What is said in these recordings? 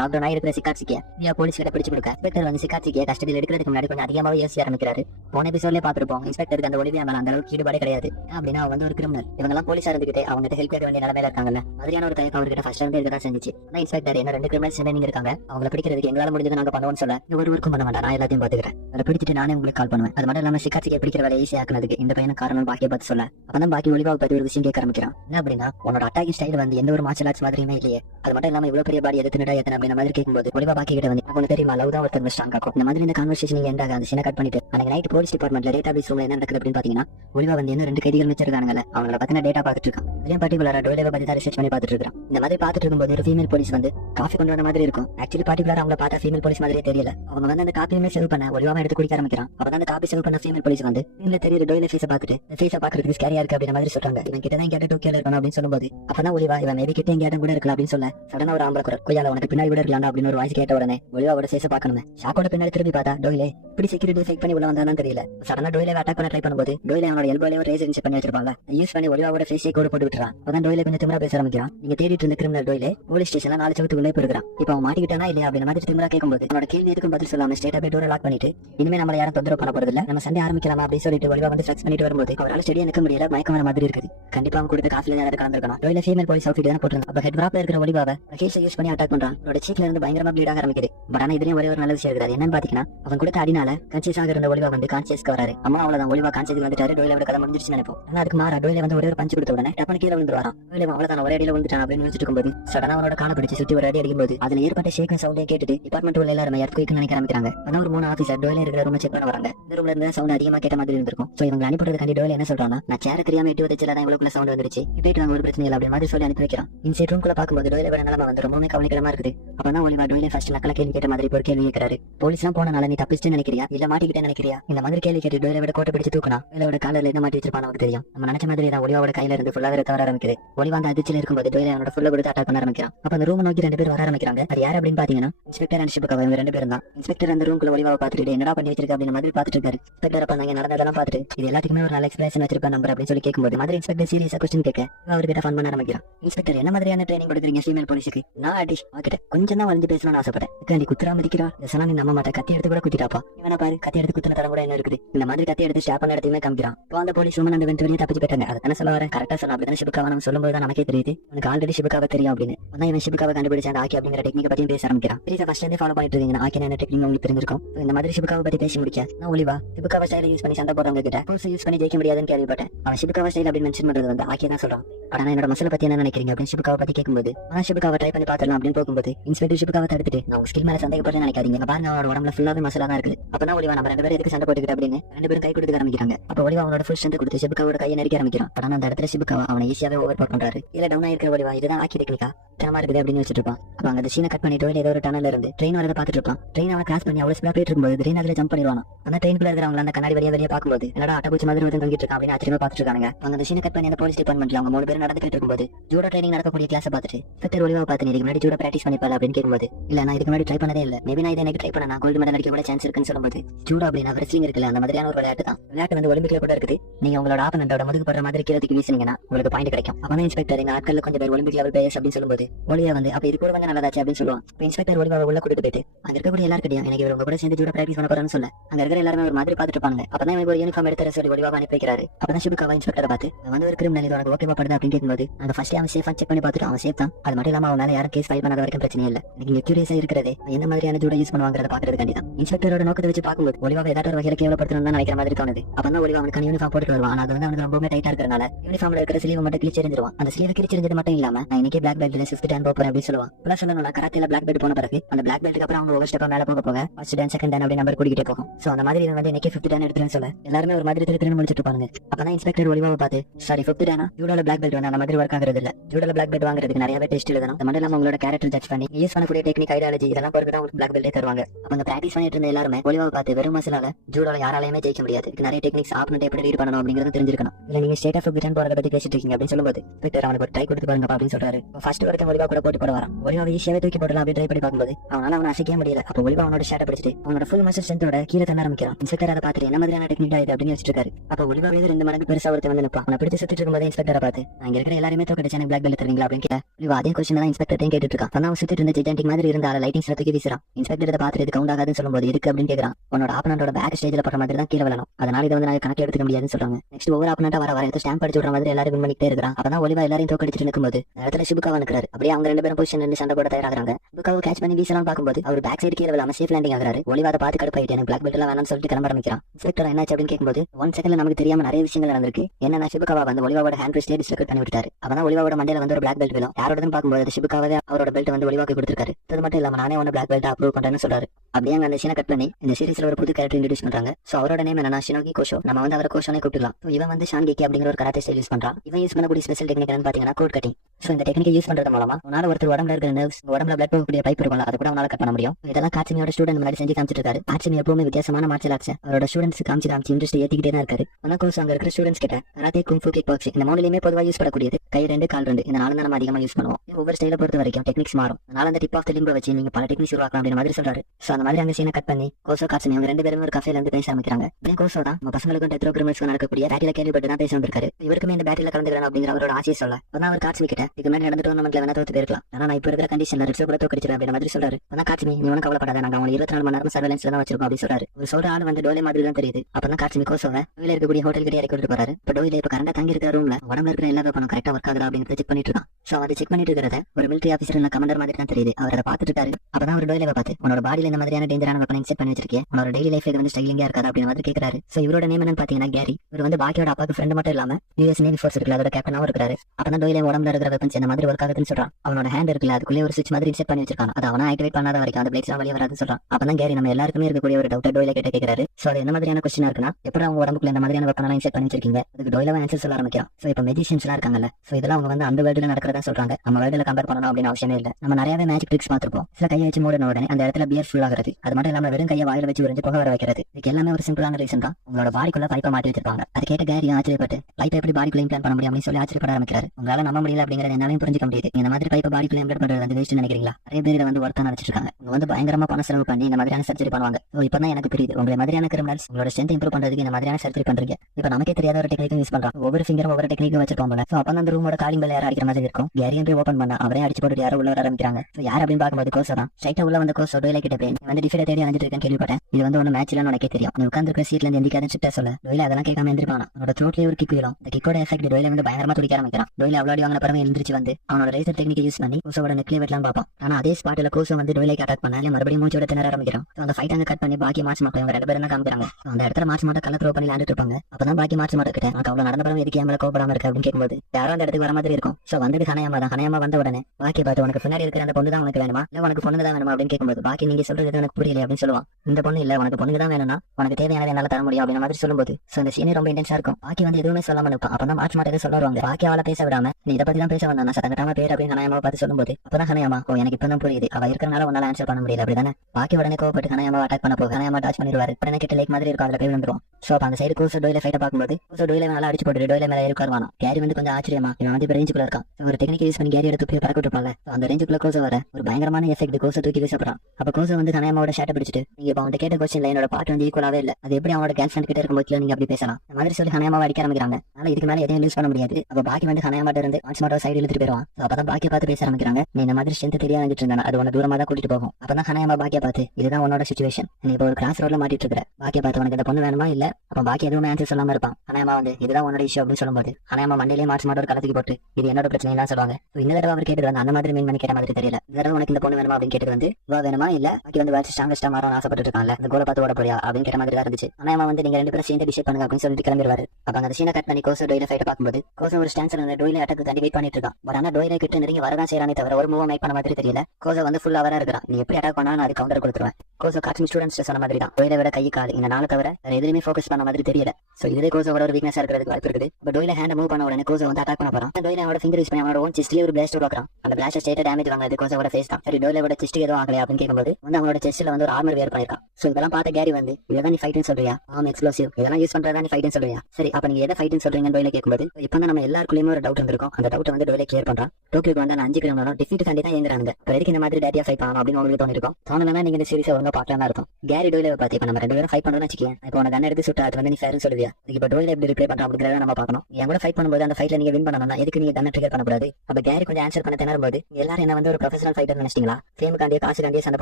Lockdown ஆயிருக்கிற சிக்காட்சிக்கு police கிட்ட பிடிச்சு கொடுக்க இன்ஸ்பெக்டர் வந்து சிக்காட்சிக்கு கஸ்டடியில் எடுக்கிறதுக்கு முன்னாடி கொஞ்சம் அதிகமாகவே யோசிச்சு ஆரம்பிக்கிறாரு. போன எபிசோட்லயே பார்த்திருப்போம், இன்ஸ்பெக்டருக்கு அந்த ஒலிவியா மேல அந்த அளவுக்கு ஈடுபாடு கிடையாது. அப்படின்னா அவன் வந்து ஒரு கிரிமினல், இவங்கெல்லாம் போலீஸா இருந்துகிட்டு அவங்க ஹெல்ப் கேட்க வேண்டிய நிலைமையில இருக்காங்கல்ல, மாதிரியான ஒரு தயக்கம் அவர்கிட்ட ஃபர்ஸ்ட் டைம் இருக்கதான் செஞ்சுச்சு. ஆனா இன்ஸ்பெக்டர் என்ன 2 கிரிமினல்ஸ் நீங்க இருக்காங்க, அவங்களை பிடிக்கிறதுக்கு எங்களால முடிஞ்சது நாங்க பண்ணுவோம்னு சொல்ல, ஒருவருக்கும் பண்ண வேண்டாம், நான் எல்லாத்தையும் பாத்துக்கிறேன், அதை பிடிச்சிட்டு நானே உங்களுக்கு கால் பண்ணுவேன். அது மட்டும் இல்லாம சிக்காட்சிக்கு பிடிக்கிற வேலை ஈஸி ஆக்குனதுக்கு இந்த பையன் காரணம் பாக்கிய பார்த்து சொல்ல, அப்பதான் பாக்கி ஒலிவாவை பத்தி ஒரு விஷயம் கேட்க ஆரம்பிக்கிறான். என்ன அப்படின்னா, உன்னோட அட்டாக்கிங் ஸ்டைல் வந்து எந்த ஒரு மார்ஷல் ஆர்ட்ஸ் மாதிரியுமே இல்லையே, அது மட்டும் இல்லாம இவ்வளவு பெரிய பாடி எத்தனை அப்படின்ற மாதிரி கேட்கும்போது ஒலிவா பாக்கி கிட்ட வந்து உங்களுக்கு தெரியுமா, லவ் தான் ஒருத்தர் ஸ்ட்ராங் ஆகும். இந்த மாதிரி இந்த கான்வர்சேஷன் நீங்க எண்ட் ஆகாது, சீனை கட் பண்ணிட்டு அன்னைக்கு நைட் போலீஸ் டிபார்ட்மெண்ட்ல டேட்டா பேஸ் ரூம்ல என்ன நடக்குது அப்படின்னு பாத்தீங்கன்னா, ஒலிவா வந்து இன்னும் 2 கைதிகள் மிச்சிருக்காங்கல்ல, அவங்கள பத்தின டேட்டா பாத்துட்டு இருக்கான். அதையும் பர்டிகுலரா டோயிலேவை பத்தி தான் ரிசர்ச் பண்ணி பாத்துட்டு இருக்கான். இந்த மாதிரி பாத்துட்டு இருக்கும்போது ஒரு ஃபீமேல் போலீஸ் வந்து காஃபி கொண்டு வந்த மாதிரி இருக்கும். ஆக்சுவலி பர்டிகுலரா அவங்கள பார்த்தா ஃபீமேல் போலீஸ் மாதிரியே தெரியல. அவங்க வந்து அந்த காப்பியுமே சர்வ் பண்ண ஒலிவாவை எடுத்து குடிக்க ஆரம்பிக்கிறான். அப்பதான் அந்த காப்பி சர்வ் பண்ண ஃபீமேல் போலீஸ் வந்து இல்ல தெரியுது டோயிலே ஃபேஸை பாத்துட்டு இந்த ஃபேஸை பாக்குறதுக்கு ஸ்கேரியா இருக்கு அப்படின்ற மாதிரி சொல்றாங்க. இவன் கிட்ட தான் கேட்டு டோக்கியில இருக்கணும் அப்படின்னு சொல்லும்போது அப்பதான் ஒலிவா இவன் மேபி கிட்ட எங்கேயாட்டும் கூட இருக்கலாம் அப்படின்னு சொல்ல, சடனா ஒரு ஆம்பளை குரல், கொய்யால உனக்கு பின்னாடி கூட இருக்கலாம் அப்படின்னு ஒரு வாய்ஸ் கேட்ட உடனே ஒலிவாவோட ஃபேஸை பார்க்கணுமே. ஷாக்கோட பின்னாடி திரும்பி பார்த்தா டோயிலே இப்படி செக்யூரிட்டி ஃபேக் பண்ணி உள்ள வந்தாலும் தெரியல. சடனா டோயிலே அட்டாக் பண்ண ட்ரை பண்ணும்போது டோயிலே அவனோட எல்போலயே ரேஸ் இன்ஜெக்ட் பண்ணி வச்சிருப்பாங்க. யூஸ் பண்ணி ஒலிவாவோட ஃபேஸை கோடு போட்டு விட்டுறான். அதான் டோயிலே கொஞ்சம் திமிரா பேச ஆரம்பிக்கிறான். நீங்க தேடிட்டு இருந்த கிரிமினல் டோயிலே போலீஸ் ஸ்டேஷன்ல 4 சவுத்துக்குள்ளே போயிருக்கான். இப்போ அவன் மாட்டிக்கிட்டானா இல்லையா அப்படின்னு மாதிரி திமிரா கேட்கும்போது அவனோட கேள்வி எதுக்கும் பதில் சொல்லாம ஸ்ட்ரைட்டா போய் டோரை லாக் பண்ணிட்டு இனிமே நம்மள யாரும் தொந்தரவு பண்ண போறது இல்ல, நம்ம சண்டை ஆரம்பிக்கலாமா அப்படின்னு சொல்லிட்டு ஒலிவா வந்து ஸ்ட்ரெச் பண்ணிட்டு வரும்போது அவரால் ஸ்டெடியா நிக்க முடியல, மயக்கம் வர மாதிரி இருக்குது. கண்டிப்பா அவன் கொடுத்த காஃபில யாராவது கலந்துருக்கணும். டோயிலே ஃபீமேல் போலீஸ் அவுட்ஃபிட் தான் போட்டுருந்தான். அப்ப ஹெட் டிராப்ல இருக்கிற ஒலிவாவை ஹீல்ஸை யூஸ் பண்ணி அட்டாக் பண்றான். அவனோட சீக்ல இருந்து பயங்கரமா ப்ளீட் ஆக ஆரம்பிக்குது. பட் ஆனா இதுலயும் ஒரே ஒரு நல்ல விஷயம் இருக்குது. என்னன்னு பாத்தீங்கன்னா, அவன் கொடுத்த அடினால கான்சியஸ் ஆக இருந்த ஒலிவா வந்து கான்சியஸ்க்கு வராரு. அம்மா அவ்வளவுதான், ஒலிவா கான்சியஸ் வந்துட்டாரு. டோயிலோட கதை முடிஞ்சிருச்சு நினைப்போம். ஆனா அதுக்கு மாறா டோயிலே வந்து ஒரே ஒரு பஞ்சு கொடுத்த உடனே டப்பன கீழே விழுந்து வரான். டோயிலே அவ்வளவுதான் ஒரே அடியில விழுந்துட்டான் அப்படின்னு நினைச்சிட்டு இருக்கும்போது சடனா அவனோட காலை பிடிச்சு சுத்தி ஒரு அடி அடிக்கும்போது அதுல ஏற்பட்ட ஷேக்கிங் சவுண்டே கேட்டுட்டு டிபார்ட்மெண்ட் உள்ள எல்லாரும் எர்த்குவேக் நினைக்க ஆரம்பிக்கிறாங்க. அதான் ஒரு 3 ஆபீசர் டோயிலே இருக்கிற ரூம் செக் பண்ண வராங்க. இந்த ரூம்ல இருந்து சவுண்ட் அதிகமா கேட்ட மாதிரி இருந்திருக்கும். சோ இவங்க அனுப்பிடுறதுக்காண்டி டோயிலே என்ன சொல்றான்னா, நான் சேர தெரியாம எட்டு வச்சுல தான் இவ்வளவுக்குள்ள சவுண்ட் வந்துருச்சு, போயிட்டு வாங்க ஒரு பிரச்சனை இல்லை அப்படி மாதிரி சொல்லி அனுப்பி வைக்கிறான். இன்சைட் ரூம்குள்ள பாக்கும்போது டோயிலே வேற நிலைமை வந்து ரொம்பவே கவலைக்கிடமா இருக்குது. அப்பதான் ஒலிவா டோயிலே ஃபர்ஸ்ட் நக்கல கேள்வி கேட்ட மாதிரி ஒரு கேள்வி கேட்கிறாரு. போலீஸ்லாம் போனனால நீ தப்பிச்சுட்டு நினைக்கிறியா இல்ல மாட்டிக்கிட்டே நினைக்கிறியா? இந்த மாதிரி கேள்வி கேட்டு டோயிலே விட கோட்டை பிடிச்சு தூக்குனா டோயிலோட காலில் என்ன மாட்டி வச்சிருப்பான் நமக்கு தெரியும். நம்ம நினைச்ச மாதிரி தான் ஒலிவாவோட கையில இருந்து ஃபுல்லா வேற தவற ஆரம்பிக்குது. ஒலிவா அந்த அதிர்ச்சியில இருக்கும்போது டோயிலே அவனோட ஃபுல்லா கொடுத்து அட்டாக் பண்ண ஆரம்பிக்கிறான். அப்ப அந்த ரூம் நோக்கி 2 பேர் வர ஆரம்பிக்கிறாங்க. அது யார் அப்படின்னு பாத்தீங்கன்னா இன்ஸ்பெக்டர் அண்ட் ஷிபுகா, இவங்க 2 பேரும் தான். இன்ஸ்பெக்டர் அந்த ரூம்குள்ள ஒலிவாவை பார்த்துட்டு என்னடா பண்ணி வச்சிருக்க அப்படின்னு மாதிரி பாத்துட்டு இருக்காரு. இன்ஸ்பெக்டர் அப்ப நாங்க நடந்ததெல்லாம் பார்த்துட்டு இது எல்லாத்துக்குமே ஒரு நல்ல எக்ஸ்பிளேஷன் வச்சிருப்பேன் நம்பர் அப்படின்னு சொல்லி கேட்கும்போது மாதிரி இன்ஸ்பெக்டர் சீரியஸா கொஸ்டின் கேட்க அவர்கிட்ட ஃபன் பண்ண ஆரம்பிக்கிறான். இன்ஸ்பெக்டர் என்ன மாதிரியான ட்ரைனிங் கொடுக்குறீங்க ஃபீமேல் போலீஸுக்கு? நான் அடிஷ் ஆகிட்ட கொஞ்சம் தான் வளைஞ்சு பேசணும்னு ஆசைப்பட்டேன். நீ குத்துறாம இருக்கிறா சொன்னா நீ நம்ம மாட்ட கத்தி எடுத்து கூட குத்திட்டாப்பா. இவனை பாரு கத்தி எடுத்து குத்துன தரம் கூட என்ன இருக்குது. இந்த மாதிரி கத்தி எடுத்து ஸ்டாப் பண்ண இடத்தையுமே காமிக்கிறான். இப்போ அந்த போலீஸ் ரூம் அந்த வெண்ட் வெளியே தப்பிச்சு போயிட்டாங்க. அதை தானே சொல்ல வரேன், கரெக்டா சொல்ல அப்படிதான் ஷிபுகாவை நம்ம சொல்லும்போது தான் நமக்கே தெரியுது உனக்கு ஆல்ரெடி ஷிபுகாவை தெரியும் அப்படின்னு. அதான் இவன் ஷிபுகாவை கண்டுபிடிச்ச அந்த ஆக்கி அப்படிங்கிற டெக்னிக் பத்தியும் பேச ஆரம்பிக்கிறான். சரி ஃபர்ஸ்ட் இருந்து ஃபாலோ பண்ணிட்டு இருக்கீங்க ஆக்கி என்ன டெக்னிக் உங்களுக்கு தெரிஞ்சிருக்கும். இந்த மாதிரி ஷிபுகாவை பத்தி பேசி முடிக்க நான் ஒலிவா ஷிபுகாவை ஸ்டைல் யூஸ் பண்ணி சண்டை போறவங்க கிட்ட ஃபோர்ஸ் யூஸ் பண்ணி ஜெயிக்க முடியாதுன்னு கேள்விப்பட்டேன். அவன் ஷிபுகாவை ஸ்டைல் அப்படின்னு மென்ஷன் பண்றது வந்து ஆக்கி தான் சொல்றான். ஆனா என்னோட மசாலா பத்தி என்ன நினைக்கிறீங்க அப்படின்னு ஷிபுகாவை பத்தி கேட்கும்போது நான் ஷிபுகாவை ட்ரை பண்ணி பாத்துறலாம் அப்படின்னு போகும்போது இன்ஸ்பெக்டர் ஷிபுகாவை தடுத்துட்டு நான் ஸ்கில் மேல சந்தேகப்பட்டு நினைக்காதீங்க, பாருங்க அவனோட உடம்புல ஃபுல்லாவே மசாலா தான் இருக்குது. அப்பதான் ஒலிவா நம்ம 2 பேரும் எதுக்கு சண்டை போட்டுக்கிட்டு அப்படின்னு 2 பேரும் கை கொடுக்க ஆரம்பிக்கிறாங்க. அப்ப ஒலிவா அவனோட ஃபுல் ஸ்ட்ரென்த் கொடுத்து ஷிபுகாவோட கையை நெருக்க ஆரம்பிக்கிறான். ஆனா அந்த இடத்துல ஷிபுகாவை அவனை ஈஸியாவே ஓவர் பவர் பண்றாரு. இல்ல டவுன் ஆயிருக்கிற ஒலிவா இதுதான் ஆக்கி டெக்னிக்கா திறமா இருக்குது அப்படின்னு வச்சிட்டு இருப்பான். அப்ப அந்த சீனை கட் பண்ணிட்டு ஏதோ ஒரு டனல்ல இருந்து ட்ரெயின் வரத பாத்துட்டு இருப்பான். ட்ரெயின் அவன் கிராஸ் பண்ணி அவ்வளவு ஸ்பீடா போயிட்டு இருக்கும்போது ட்ரெயின் அதுல ஜம்ப் பண்ணிடுவான். அந்த ட்ரெயின்குள்ள இருக்கிறவங்க அந்த கண்ணாடி வெளியே பாக்கும்போது என்னடா அட்டபூச்சி மாதிரி வந்து தங்கிட்டு இருக்கான் அப்படின்னு ஆச்சரியமா பாத்துட்டு இருக்காங்க. அந்த சீனை கட் பண்ணி அந்த போலீஸ் டிபார்ட்மெண்ட்ல அவங்க 3 பேர் நடந்துட்டு இருக்கும்போது ஜூடோ ட்ரைனிங் நடக்கக்கூடிய கிளாஸ் பார்த்துட்டு இன்ஸ்பெக்டர் ஒலிவா பார்த்து நீ இதுக்கு முன்னாடி ஜூடோ பிராக்டிஸ் பண்ணிப்பால அப்படின்னு கேட்கும்போது இல்ல நான் இதுக்கு முன்னாடி ட்ரை பண்ணதே இல்ல, மேபி நான் இதை எனக்கு ட்ரை பண்ணா கோல்டு மெடல் அடிக்க கூட சான்ஸ் இருக்குன்னு சொல்லும்போது ஜூடோ அப்படின்னா ரெஸ்லிங் இருக்குல்ல அந்த மாதிரியான ஒரு விளையாட்டு தான். விளையாட்டு வந்து ஒலிம்பிக்ல கூட இருக்குது. நீங்க உங்களோட ஆப்பனண்டோட முதுகு படுற மாதிரி கீழே வீசினீங்கன்னா உங்களுக்கு பாயிண்ட் கிடைக்கும். அப்பதான் இன்ஸ்பெக்டர் இந்த ஆட்கள் கொஞ்சம் பேர் ஒலிம்பிக் லெவல் பிளேயர்ஸ் அப்படின்னு சொல்லும்போது ஒலிவா வந்து அப்ப இது கூட வந்து நல்லதாச்சு அப்படின்னு சொல்லுவான். இப்போ இன்ஸ்பெக்டர் ஒலிவாவை உள்ள கூட்டிட்டு போயிட்டு அங்க இருக்கக்கூடிய எல்லாருக்கிட்டையும் எனக்கு இவங்க கூட சேர்ந்து ஜூடோ பிராக்டிஸ் பண்ண போறான்னு சொல்ல அங்க இருக்கிற எல்லாருமே ஒரு மாதிரி பாத்துட்டு இருப்பாங்க. அப்பதான் இவங்க ஒரு யூனிஃபார்ம் எடுத்து சொல்லி ஒலிவாவை அனுப்பி வைக்கிறாரு. அப்பதான் ஷிபுகாவை இன்ஸ்பெக்டரை பார்த்து வந்து ஒரு கிரிமினல் இது உனக்கு ஓகேவா படுது அப்படின்னு கேட்கும்போது அந்த ஃபர்ஸ்ட் அவன் சேஃபா செக் பண்ணி பார்த்துட்டு அவன் சேஃப் தான். அது மட்டும் இல்லாம அவனால யாரும் கேஸ் ஃபைல் பண்ணாத வரைக்கும் பிரச்சனை இல்ல. நீங்க கியூரியஸா இருக்கிறதே என்ன மாதிரியான ஜூடோ யூஸ் பண்ணுவாங்கறத பாக்குறதுக்காண்டி தான். இன்ஸ்பெக்டரோட நோக்கத்தை வச்சு பார்க்கும்போது ஒலிவாவை ஏதாவது ஒரு வகையில கேவலப்படுத்தணும்னு நினைக்கிற மாதிரி தோணுது. அப்பதான் ஒலிவா அவனுக்கு யூனிஃபார்ம் போட்டு வருவான். ஆனா அது வந்து அவனுக்கு ரொம்பவே டைட்டா இருக்கிறனால யூனிஃபார்ம்ல இருக்கிற ஸ்லீவ் மட்டும் கிழிச்சிருந்துருவான். அந்த ஸ்லீவ் கிழிச்சிருந்தது மட்டும் இல்லாம நான் இன்னைக்கு பிளாக் பெல்ட்ல 6th டான் போறேன் அப்படின்னு சொல்லுவான். பிளஸ் சொல்லணும்னா கராத்தேல பிளாக் பெல்ட் போன பிறகு அந்த பிளாக் பெல்ட்க்கு அப்புறம் அவங்க ஒவ்வொரு ஸ்டெப்பா மேல போக ஃபர்ஸ்ட் டான் செகண்ட் டான் அப்படி நம்பர் கூடிக்கிட்டே போகும். சோ அந்த மாதிரி இவன் வந்து இன்னைக்கு 5th டான் எடுத்துறேன்னு சொல்ல எல்லாருமே ஒரு மாதிரி திருத்திரு முடிச்சிட்டு இருப்பாங்க. அப்பதான் இன்ஸ்பெக்டர் ஒலிவாவை பார்த்து சாரி 5th டானா ஜூடோல பிளாக் பெல்ட் வந்து அந்த மாதிரி ஒர்க் ஆகுறது இல்ல, ஜூடோல பிளாக் பெல்ட் வாங்குறதுக்கு நிறையவே டெஸ்ட் எழுதணும். அது மட்டும் இல்லாம உங்களோட கேரக்டர் ஜட்ஜ் பண்ணி யூஸ் பண்ணக்கூடிய டெக்னிக் ஐடியாலஜி இதெல்லாம் பொறுத்து தான் உங்களுக்கு பிளாக் பெல்ட்டே தருவாங்க. அப்ப அந்த பிராக்டிஸ் பண்ணிட்டு இருந்த எல்லாருமே ஒலிவாவை பார்த்து வெறும் மசாலால ஜூடோல யாராலையுமே ஜெயிக்க முடியாது, இதுக்கு நிறைய டெக்னிக்ஸ் ஆப்னட் எப்படி ரீட் பண்ணணும் அப்படிங்கறது தெரிஞ்சிருக்கணும். இல்ல நீங்க ஸ்டேட் ஆஃப் ரிட்டர்ன் போறத பத்தி பேசிட்டு இருக்கீங்க அப்படின்னு சொல்லும்போது இன்ஸ்பெக்டர் அவனுக்கு ஒரு ட்ரை கொடுத்து பாருங்க அப்படின்னு சொல்றாரு. ஃபர்ஸ்ட் ஒருத்தன் ஒலிவா கூட போட்டு போட வரான். ஒலிவாவை ஈஸியாவே தூக்கி போடலாம் அப்படி ட்ரை பண்ணி பார்க்கும்போது அவனால அவனை அசைக்கவே முடியல. அப்ப ஒலிவா அவனோட ஷேட்டை பிடிச்சிட்டு அவனோட ஃபுல் மசில் ஸ்ட்ரென்த்தோட கீழே தள்ள ஆரம்பிக்கிறான். இன்ஸ்பெக்டர் அதை பார்த்துட்டு என்ன மாதிரியான டெக்னிக் இது அப்படின்னு வச்சிட்டு இருக்காரு. அப்ப ஒலிவாவே 2 மடங்கு பெருசா ஒருத்தன் வந்து நிப்பான். அவனை பிடிச்சு சுத்திட்டு இருக்கும்போது இன்ஸ்பெக்டரை பார்த்து நான் இங்க இருக்கிற எல்லாருமே தோக்கடிச்சு எனக்கு பிளாக் பெல்ட் தருவீங்களா அப்படின்னு கேட்டா ஒலிவா அதே கொஸ்டின் தான் இன்ஸ்பெக்டர் கேட்டுட்டு இருக்கான். அவன் சுத்திட்டு அந்த ஜெஜென்டிக் மாதிரி இருந்த லைட்டிங்ஸ்ல தூக்கி வீசுறான். இன்ஸ்பெக்டர் இதை பார்த்துட்டு இது கவுண்ட் ஆகாதுன்னு சொல்லும்போது எதுக்கு அப்படின்னு கேட்கறான். உன்னோட ஆப்பனண்டோட பேக் ஸ்டேஜ்ல படுற மாதிரி தான் கீழே விழணும், அதனால இதை வந்து நாங்க கணக்கு எடுத்துக்க முடியாதுன்னு சொல்றாங்க. நெக்ஸ்ட் ஒவ்வொரு ஆப்பனண்டா வர வர ஸ்டாம்ப் அடிச்சு விடுற மாதிரி எல்லாரும் வின் பண்ணிட்டே இருக்கான். அப்பதான் ஒலிவா எல்லாரையும் தோக்கடிச்சிட்டு இருக்கும்போது இடத்துல ஷிபுகாவா நிற்கிறாரு. அப்படியே அவங்க 2 பேரும் பொசிஷன் நின்று சண்டை போட தயாராகிறாங்க. ஷிபுகாவை கேட்ச் பண்ணி வீசலாம் பார்க்கும்போது அவர் பேக் சைடு கீழே விழாம சேஃப் லேண்டிங் ஆகிறாரு. ஒலிவா அதை பார்த்து கடுப்பாயிட்டு எனக்கு பிளாக் பெல்ட் எல்லாம் வேணாம்னு சொல்லிட்டு கிளம்ப ஆரம்பிக்கிறான். இன்ஸ்பெக்டர் என்னாச்சு அப்படின்னு கேட்கும்போது 1 செகண்ட்ல நமக்கு தெரியாம நிறைய விஷயங்கள் நடந்திருக்கு. என்னன்னா ஷிபுகாவா வந்து ஒலிவாவோட ஹேண்ட் பிரேஸ்லயே டிஸ்லோகேட் பண்ணி விட்டாரு. அப்பதான் ஒலிவாவோட மண்டையில வந்து ஒரு பிளாக் பெல்ட் விழும். யாரோடதுன்னு பார்க்கும்போது ஷிபுகாவே அவரோட பெல்ட் வந்து ஒலிவாக்கு கொடுத்திருக்காரு. அது மட்டும் இல்லாம நானே ஒன்னு பிளாக் பெல்ட் அப்ரூவ் பண்றேன்னு சொல்றாரு. அப்படியே அங்க அந்த சீனை கட் பண்ணி இந்த சீரிஸ்ல ஒரு புது கேரக்டர் இன்ட்ரோடியூஸ் பண்றாங்க. சோ அவரோட நேம் என்னன்னா ஷினோகி கோஷோ. நம்ம வந்து அவரை கோஷோனே கூப்பிடலாம். சோ இவன் வந்து ஷான்கேக்கி அப்படிங்கிற ஒரு கராத்தே ஸ்டைல் யூஸ் பண்றான். இவன் யூஸ் பண்ணக்கூடிய ஸ்பெஷல் டெக்னிக் என்னன்னு பாத்தீங்கன்னா கோட் கட்டிங். சோ இந்த டெக்னிக்கை யூஸ் பண்றது மூலமா உன்னால ஒருத்தர் உடம்புல இருக்கிற நர்வ்ஸ், உடம்புல பிளட் போகக்கூடிய பைப் இருக்கும்ல, அது கூட அவனால கட் பண்ண முடியும். இதெல்லாம் காட்சிமியோட ஸ்டூடெண்ட் முன்னாடி செஞ்சு காமிச்சிட்டு இருக்காரு. காட்சிமி எப்பவுமே வித்தியாசமான மார்ஷல் ஆர்ட்ஸ் அவரோட ஸ்டூடெண்ட்ஸ் காமிச்சு இன்ட்ரெஸ்ட் ஏத்திக்கிட்டே தான் இருக்காரு. ஆனா கோர்ஸ் அங்க இருக்கிற ஸ்டூடெண்ட்ஸ் கிட்ட கராத்தே, குங்ஃபு, கிக் பாக்ஸிங் இந்த 3லயுமே பொதுவா யூஸ் பண்ணக்கூடியது கை 2 கால் 2 இந்த 4 தான் நம்ம அதிகமா யூஸ் பண்ணுவோம். ஒவ்வொரு ஸ்டைல பொறுத்த வரைக்கும் டெக்னிக்ஸ் மாறும். அதனால அந்த டிப் ஆஃப் தி லிம்பை வச்சு நீங்க பல டெக்னிக்ஸ் உருவாக்கலாம் அப்படின்ற மாதிரி சொல்றாரு. சோ அந்த மாதிரி அங்க சீனை கட் பண்ணி கோசோ காட்சிமி அவங்க 2 பேரும் ஒரு கஃபேல வந்து பேச ஆரம்பிக்கிறாங்க. கோசோ தான் நம்ம பசங்களுக்கும் டெத்ரோ கிரிமினல்ஸ்க்கு நடக்கக்கூடிய பேட்டில கேள்விப்பட்டு தான் பேச வந்திருக்காரு. இவருக்குமே இந்த பேட்டில கலந்துக்கிறேன் அப்படிங்கிற அவரோட ஆசையை சொல்ல அதான் அவர் காட்சிமி கிட்ட இதுக்கு மேலே நடந்த டோர்னமெண்ட்ல வேணா தோத்து போயிருக்கலாம், ஆனா நான் இப்ப இருக்கிற கண்டிஷன்ல ரெட்ஸோ கூட தோக்கடிச்சிருக்கேன் அப்படின்ற மாதிரி சொல்றாரு. ஆனா காட்சிமி நீ ஒன்னும் கவலைப்படாத, நாங்க அவங்க 24 மணி நேரம் சர்வேலன்ஸ்ல தான் வச்சிருக்கோம் அப்படின்னு சொல்றாரு. ஒரு சொல்ற ஆள் வந்து டோலே மாதிரி தான் தெரியுது. அப்பதான் காட்சிமி கோசோவை டோயில இருக்கக்கூடிய ஹோட்டல் கிட்ட இறக்கி விட்டு போறாரு. இப்ப டோயில இப்ப கரண்டா தங்கி இருக்கிற ரூம்ல உடம்புல இருக்கிற எல்லா வெப்பனும் கரெக்டா ஒர்க் ஆகுதா அப்படின்னு செக் பண்ணிட்டு இருக்கான். சோ அதை செக் பண்ணிட்டு இருக்கிறத ஒரு மிலிட்டரி ஆஃபீஸர் இல்ல கமாண்டர் மாதிரி தான் தெரியுது. அவர் அதை பார்த்துட்டு இருக்காரு. அப்பதான் ஒரு டோயில பார்த்து உன்னோட பாடியில இந்த மாதிரியான டேஞ்சரான வெப்பனை செட் பண்ணி வச்சிருக்கேன், உன்னோட டெய்லி லைஃப் இது வந்து ஸ்டைலிங்கா இருக்காது அப்படின்னு மாதிரி கேட்கறாரு. சோ இவரோட நேம் என்னன்னு பாத்தீங்கன்னா கேரி. இவர் வந்து பாக்கியோட அப்பாக்கு ஃப்ரெண்ட் மட்டும் இல்லாம யுஎஸ் நேவி ஃபோர்ஸ் இருக்குல்ல அதோட கேப்டனாவும் இருக்காரு. அப்பதான் டோயில உடம்புல இருக்கிற வெப்பன்ஸ் இந்த மாதிரி ஒர்க் ஆகுதுன்னு சொல்றான். அவனோட ஹேண்ட் இருக்குல்ல அதுக்குள்ளே ஒரு சுவிட்ச் மாதிரி செட் பண்ணி வச்சிருக்கான். அது அவனா ஆக்டிவேட் பண்ணாத வரைக்கும் அந்த பிளேட்ஸ் வெளியே வராதுன்னு சொல்றான். அப்பதான் கேரி நம்ம எல்லாருக்குமே இருக்கக்கூடிய ஒரு டவுட் டோயில கிட்ட கேட்கறாரு. சோ அது என்ன மாதிரியான கொஸ்டினா இருக்குன்னா எப்படி அவங்க உடம்புக்குள்ள இந்த மாதிரியான வெப்பன் எல்லாம் செட் பண்ணி வச்சிருக்கீங்க, அதுக்கு டோயில ஆன்சர் சொல்ல ஆரம்பிக்கிறான். சோ இப்ப மெஜிஷியன்ஸ் எல்லாம் இருக்காங்கல்ல, சோ இதெல்லாம் அவங்க வந்து அந்த வேர்ல்டுல நடக்கிறதா சொல்றாங்க. நம்ம வேர்ல்டுல கம்பேர் பண்ணணும் அப்படின்னு அவசியமே இல்ல. நம்ம நிறையவே மேஜிக் ட்ரிக்ஸ் பார்த்திருப்போம். சில கையை வச்சு மூடன உடனே அந்த இடத்துல பியர் ஃபுல் ஆகிறது. அது மட்டும் இல்லாம வெறும் கையை வாயில வச்சு உறிஞ்சு புகை வர வைக்கிறது. இதுக்கு எல்லாமே ஒரு சிம்பிளான ரீசன் தான். உங்களோட பாடிக்குள்ள பைப்பை மாட்டி வச்சிருப்பாங்க. அது கேட்ட கேரி ஆச்சரியப்பட்டு பைப்பை எப்படி பாடிக்குள்ள இம்ப்ளான் பண்ண முடியும் அப்படின்னு சொல்லி ஆச்சரியப்பட ஆரம்பிக்கிறாரு. உங்களால நம்ப முடியல அப்படிங்கறது என்னாலையும் புரிஞ்சுக்க முடியுது. இந்த மாதிரி பைப்பை பாடிக்குள்ள இம்ப்ளான் பண்றது வந்து வேஸ்ட் நினைக்கிறீங்களா? நிறைய பேர் இதை வந்து ஒர்த்தா நினைச்சிருக்காங்க. இவங்க வந்து பயங்கரமா பணம் செலவு பண்ணி இந்த மாதிரியான சர்ஜரி பண்ணுவாங்க. சோ இப்பதான் எனக்கு புரியுது உங்களை மாதிரியான கிரிமினல்ஸ் உங்களோட ஸ்ட்ரென்த் இம்ப்ரூவ் பண்றதுக்கு இந்த மாதிரியான சர்ஜரி பண்றீங்க. இப்ப நமக்கே தெரியாத ஒரு டெக்னிக் யூஸ் பண்றாங்க. ஒவ்வொரு ஃபிங்கரும் ஒவ்வொரு டெக்னிக் வச்சிருப்போம் போல. சோ அப்ப அந்த ரூமோட காலிங் பெல் யாரும் அடிக்கிற மாதிரி இருக்கும். கேரி என்று ஓபன் பண்ணா அவரே அடிச்சு போட்டு யாரோ உள்ள வர ஆரம்பிக்கிறாங்க. சோ யார் அப்படின்னு பார்க்கும்போது கோசோ தான். ஸ்ட்ரைட்டா உள்ள வந்து கோசோ டோயில கிட்ட போய் வந்து டிஃபீட் தேடி அலைஞ்சிட்டு இருக்கேன்னு கேள்விப்பட்டேன். இது வந்து ஒன்னு மேட்ச் இல்லன்னு உனக்கே தெரியும். நீ உட்கார்ந்திருக்கிற சீட்ல இருந்து எந்திரிக்காதன்னு சிட்ட சொல்ல டோயில அதெல்லாம் கேட்காம எந்திரிப்பானா. அவனோட த்ரோட்லயே ஒரு கிக் விழும். இந்த கிக்கோட எஃபெக்ட் டோயில வந்து பயங்கரமா துடிக்க ஆரம்பிக்கிறான். டோயில அவ்வளோ அடி வாங்கின பிறகு எழுந்திரிச்சு வந்து அவனோட ரேசர் டெக்னிக் யூஸ் பண்ணி கோசோட நெக்லே வெட்டலாம் பார்ப்பான். ஆனா அதே ஸ்பாட்ல கோசோ வந்து டோயிலைக்கு அட்டாக் பண்ணாலே மறுபடியும் மூச்சோட திணற ஆரம்பிக்கிறான். அந்த ஃபைட் அங்க கட் பண்ணி பாக்கி மார்ச் மாட்டோம் இவங்க 2 பேரும் தான் காமிக்கிறாங்க. அந்த இடத்துல மார்ச் மாட்டை கல்ல த்ரோ பண்ணி விளையாண்டுட்டு இருப்பாங்க. அப்பதான் பாக்கி மார்ச் மாட்டை கிட்ட எனக்கு அவ்வளவு நடந்த பிறகு எதுக்கு மேல கோபப்படாம இருக்கு அப்படின்னு கேட்கும்போது யாரோ அந்த இடத்துக்கு வர மாதிரி இருக்கும். சோ வந்தது ஹனயாமா தான். ஹனயாமா வந்த உடனே பாக்கி பார்த்து உனக்கு பின்னாடி இருக்கிற அந்த பொண்ணு தான் உனக்கு வேணுமா இல்ல உனக்கு பொண்ணு தான் வேணுமா அப்படின்னு கேட்கும்போது பாக்கி நீங்க சொல்றது எனக்கு புரியல அப்படின்னு சொல்லுவான். இந்த பொண்ணு இல்ல உனக்கு பொண்ணு தான் வேணும்னா உனக்கு தேவையானதை என்னால தர முடியும் அப்படின்ற மாதிரி சொல்லும்போது சோ இந்த சீனே ரொம்ப இன்டென்ஸா இருக்கும். பாக்கி வந்து எதுவுமே சொல்லாம இருப்பான். அப்பதான் மார்ச் மாட்டே சொல்லுவாங்க. பாக்கி அவளை பேச விடாம நீ இதை பத்தி தான் பேச வந்தா சதங்கட்டாம பேர் அப்படின்னு ஹனயாமா பார்த்து சொல்லும்போது அப்பதான் ஹனயாமா ஓ எனக்கு இப்பதான் புரியுது அவ இருக்கிறனால உன்னால ஆன்சர் பண்ண முடியல அப்படிதானே. பாக்கி உடனே கோவப்பட்டு ஹனயாமா அட்டாக் பண்ண போக ஹனயாமா டாச் பண்ணிடுவாரு. உடனே கிட்ட லேக் மாதிரி இருக்கும். அதுல போய் வந்துருவோம். சோ அந்த சைடு கோசோ டோயில ஃபைட்ட பார்க்கும்போது கோசோ டோயில மேல அடிச்சு போட்டு டோயில மேல ஏறுவானா. கேரி வந்து கொஞ்சம் ஆச்சரியமா இவன் வந்து ரேஞ்சுக்குள்ள இருக்கான். ஒரு டெக்னிக் யூஸ் பண்ணி கேரி எடுத்து போய் பறக்க விட்டுப்பாங்க. அந்த ரேஞ்சுக்குள்ள கோசோ வர ஒரு பயங்கரமான எஃபெக்ட் கோசோ தூக்கி வீசப்படுறான். அப்ப கோசோ வந்து ஹனயாமாவோட ஷாட்டை பிடிச்சிட்டு நீங்க இப்ப அவன் கேட்ட கொஸ்டின்ல என்னோட பாட்டு வந்து ஈக்குவலாவே இல்ல, அது எப்படி அவனோட கேர்ள் ஃப்ரெண்ட் கிட்ட இருக்கும்போது நீங்க அப்படி பேசலாம் அந்த மாதிரி சொல்லி ஹனயாமாவை அடிக்க ஆரம்பிக்கிறாங்க. அதனால இதுக்கு மேல எதையும் யூஸ் பண்ண முடியாது. அப்ப பாக்கி வந்து ஹனயாமாட்ட இருந்து மார்ச் மாட்டோட சைடு இழுத்துட்டு போயிருவான். அப்பதான் பாக்கிய பார்த்து பேச ஆரம்பிக்கிறாங்க. நீ இந்த மாதிரி ஸ்ட்ரென்த் தெரியா வந்துட்டு இருந்தா அது உன தூரமா தான் கூட்டிட்டு போகும். அப்பதான் ஹனயாமா பாக்கிய பார்த்து இதுதான் உன்னோட சிச்சுவேஷன், நீ இப்போ ஒரு கிராஸ் ரோட்ல மாட்டிட்டு இருக்கிற. பாக்கிய பார்த்து உனக்கு இந்த பொண்ணு வேணுமா இல்ல அப்ப பாக்கி எதுவுமே ஆன்சர் சொல்லாம இருப்பான். ஹனயாமா வந்து இதுதான் உன்னோட இஷ்யூ அப்படின்னு சொல்லும்போது ஹனயாமா மண்டையிலே மார்ச் மாட்டோட கலத்துக்கு போட்டு இது என்னோட பிரச்சனை எல்லாம் சொல்லுவாங்க. இந்த தடவை அவர் கேட்டு வந்து அந்த மாதிரி மீன் பண்ணி கேட்ட மாதிரி தெரியல. இந்த தடவை உனக்கு இந்த பொண்ணு வேணுமா அப்படின்னு கேட்டு வந்து வா வேணுமா இல்ல பாக்கி வந்து வேற ஸ்ட்ராங்கஸ்டா மாறும் ஆசைப்பட்டு இருக்காங்க இந்த கோலை பார்த்து ஓட போறியா அப்படின்னு கேட்ட மாதிரி தான் இருந்துச்சு. ஹனயாமா வந்து நீங்க 2 பேரும் சேர்ந்து டிசைட் பண்ணுங்க அப்படின்னு சொல்லிட்டு கிளம்பிடுவாரு. அப்ப அந்த சீனை கட் பண்ணி கோசோ டோயில ஃபைட் பார்க்கும்போது கோசோ ஒரு ஸ்டான்ஸ்ல அந்த டோயில அட்டாக் தாண்டி வெயிட் பண்ணிட்டு இருக்கான். பட் ஆனா டோயில கிட்ட நெருங்கி வரதான் செய்யறானே தவிர ஒரு மூவ் மேக் பண்ண மாதிரி தெரியல. கோசோ வந்து ஃபுல் அவரா இருக்கிறான். நீ எப்படி அட்டாக் பண்ணா அது கவுண்டர் கொடுத்துருவேன். கோசோ காட்சி ஸ்டூடெண்ட்ஸ் சொன்ன மாதிரி தான் டோயில விட கை கால் இந்த 4 தவிர வேற எதுவுமே ஃபோக்கஸ் பண்ண மாதிரி தெரியல. சோ இதுவே கோசோவோட ஒரு வீக்னஸா இருக்கிறதுக்கு வாய்ப்பு இருக்குது. பட் டோயில ஹேண்ட் மூவ் பண்ண உடனே கோசோ வந்து அட்டாக் பண்ண போறான். டோயில அவரோட ஃபிங்கர் யூஸ் பண்ணி அவரோட ஓன் செஸ்ட்லயே ஒரு பிளாஸ்ட் உருவாக்குறான். அந்த பிளாஸ்ட் ஸ்டேட் டேமேஜ் வாங்குறது கோசோவோட ஃபேஸ் தான். சரி டோயிலோட செஸ்ட் ஏதோ ஆகலையா அப்படின்னு கேட்கும்போது வந்து அவனோட செஸ்ட்ல வந்து ஒரு ஆர்மர் வேர் பண்ணிருக்கான். சோ இதெல்லாம் பார்த்த கேரி வந்து இதெல்லாம் நீ ஃபைட்னு சொல்றியா எக்ஸ்ப்ளோசிவ் இதெல்லாம் யூஸ் பண்றதா நீ ஃபைட்னு சொல்றியா சரி அப்ப நீங்க எதை ஃபைட்னு சொல்றீங்கன்னு டோயில கேட்கும்போது இப்போ தான் நம்ம எல்லாருக்குள்ளயுமே ஒரு டவுட் இருந்திருக்கும். அந்த டவுட் வந்து டோயில கிளியர் பண்றான். டோக்கியோக்கு வந்து அந்த 5 கிரிமினலும் டிஃபீட் காண்டி தான் ஏங்குறாங்க. இப்போ எதுக்கு இந்த மாதிரி டேட்டியா ஃபைட் பண்ணணும் அப்படின்னு உங்களுக்கு தோணிருக்கும். தோணலன்னா நீங்க இந்த சீரிஸை ஒழுங்கா பார்க்கலாம் இருக்கும். கேரி டோயில பார்த்து இப்ப நம்ம 2 பேரும் ஃபைட் பண்ணணும்னு வச்சுக்கேன். இப்போ உனக்கு கன் எடுத்து சுட்டா அது வந்து நீ ஃபேர்னு சொல்லுவியா? இப்போ டோயில எப்படி ரிப்ளை பண்றான் அப்படிங்கறத நம்ம பார்க்கணும். என் கூட ஃபைட் பண்ணும்போது அந்த ஃபைட்ல நீங்க வின் பண்ணணும்னா எதுக்கு நீங்க கண்ணை ட்ரிகர் பண்ணக்கூடாது? அப்ப கேரி கொஞ்சம் ஆன்சர் பண்ண திணறும்போது எல்லாரும் என்ன வந்து ஒரு ப்ரொஃபஷனல் ஃபைட்டர் நினைச்சிட்டீங்களா? ஃபேமுக்காண்டியே காசுக்காண்டியே சண்டை